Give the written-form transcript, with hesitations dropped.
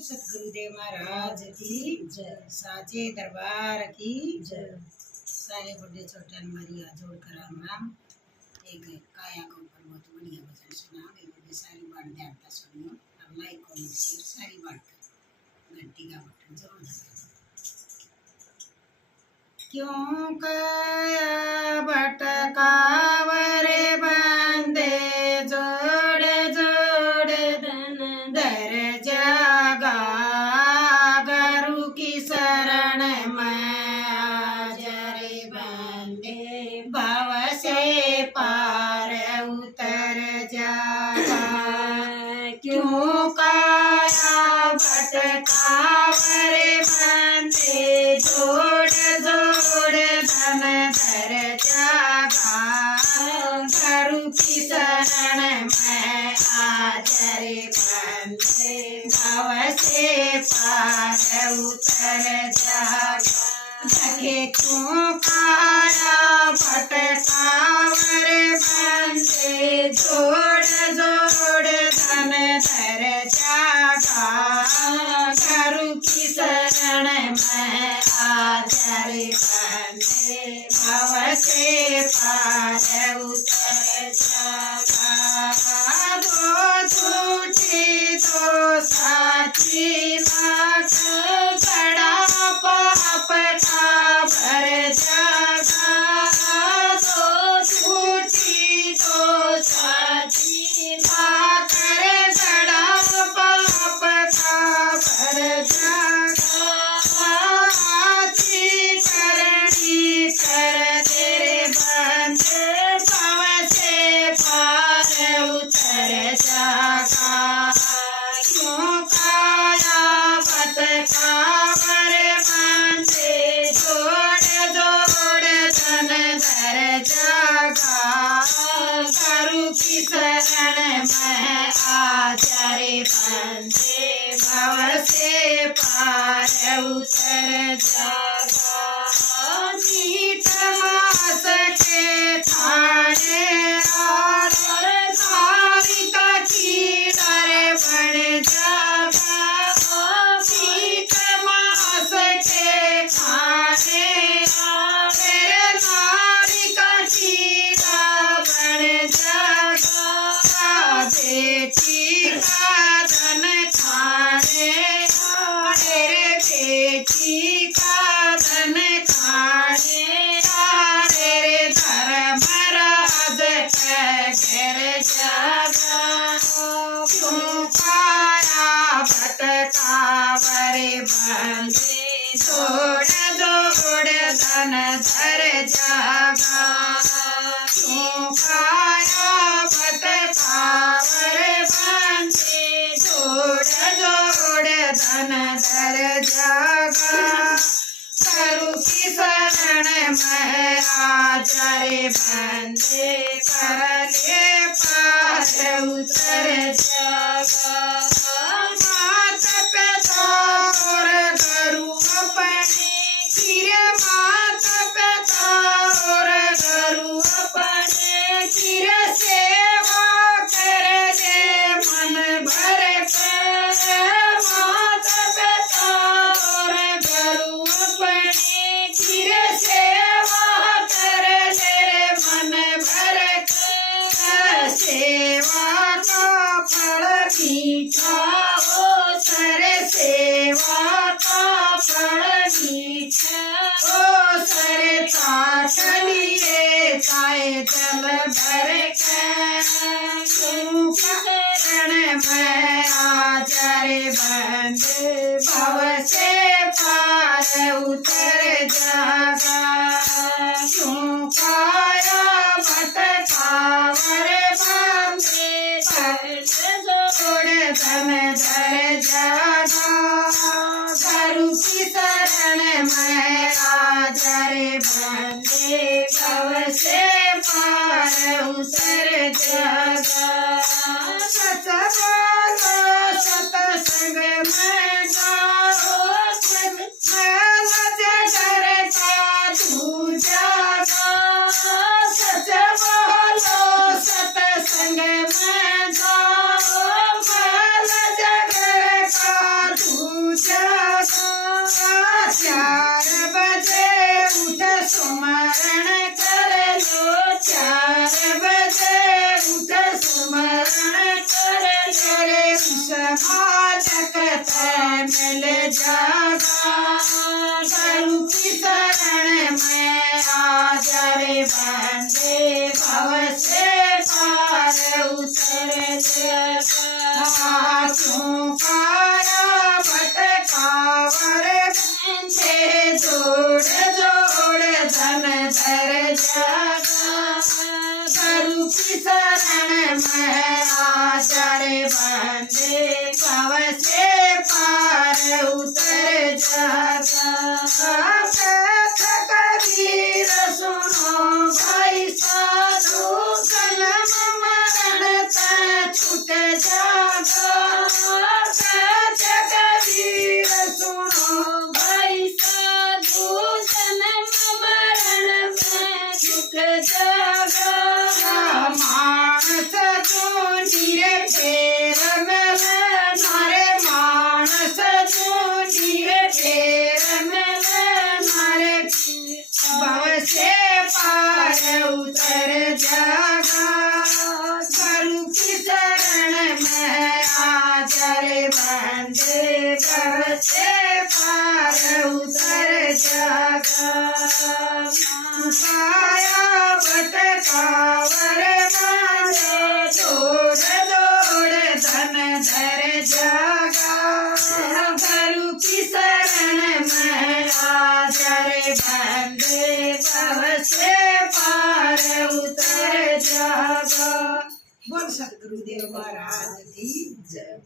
सतगुरुदेव महाराज की जय। साचे दरबार की जय। सारे बड़े छोटे मारी हाथ जोड़कर राम राम। एक काया के ऊपर बहुत बढ़िया भजन सुना। वे सारी बात ध्यान से सुनियो और लाइक कमेंट शेयर सारी बात घंटी का बटन जरूर दबाइए। क्यों काया भटकावरे बंदे जोड़ जोड़ धन धर जागा गुरु की शरण में आज रे बंदे भव से पार उतर जागा। क्यों काया भटकावरे बंदे जोड़ जोड़ धन धर जागा गुरु की शरण में आज रे बंदे भव से पार उतर जागा। सखे क्यों काया भटकावरे बंदे जोड़ जोड़ धन धर जागा गुरु की शरण में आज रे बंदे भव से पार उतर जागा। दो झूठी दो साची लाख बड़ा पाप का भर जागा। दो झूठी दो साची लाख बड़ा पाप का भर जागा। आची करनी कर तेरे बंदे भव से पार उतर जागा। क्यों काया भटकावरे बंदे जोड़ जोड़ धन धर जागा गुरु की शरण में आज रे बंदे भव से पार उतर जागा। मीठ मास के थाने और धारिका की डर बन जागा। मीठ मास के खाने और धारिका की डर बन जागा। बेटी का धन खाने मेरे बेटी का धन खाने रे धर्मराज कर जागा। क्यों काया भटकावरे बंदे जोड़ जोड़ धन धर जागा। क्यों काया भटकावरे बंदे जोड़ जोड़ धन धर जागा गुरु की शरण में आज रे बंदे कर ले पार उतर जागा। मात पिता और गुरु अपने गिरे मात पिता और गुरु अपने गिरे सेवा कर दे मन भर कर। मात पिता और गुरु अपने गिरे सेवा कर दे मन भर कर। सेवा का फल मीठा ओ सर सेवा का फल मीठा ओ सर चाट लिए चाहे जल भर कर। शरण में आज रे बंदे भव से पार उतर जागा। क्यों काया भटकावरे बंदे जोड़ धन धर जागा गुरु की शरण में आज रे बंदे भव से पार उतर जागा। सच बोलो सतसंग में जाओ जगर का तू जागा। सच बोलो सतसंग में जाओ जगर का तू मिल जागा गुरु की शरण में आजा रे बंदे भव से पार उतर जागा क्यों काया भटकावर बंदे जोड़ जोड़ धन धर जागा गुरु की शरण में आजा रे बंदे भव से पार उतर जागा कबीर सुनो भाई साधु कलम मरण छूट जागा कबीर सुनो भाई साधु जन्म मरण में छूट जागा मानस जो नीरे फेर में नारे मानस जो नीरे फेर में नारे भव से पार उतर जागा गुरु की शरण में आजा रे बंदे भव से पार उतर जागा काया भटकावर मांगे जोड़ जोड़ धन धर जागा गुरु की शरण में आजा रे बंदे भव से पार उतर जागा। बोल सतगुरुदेव महाराज की जय।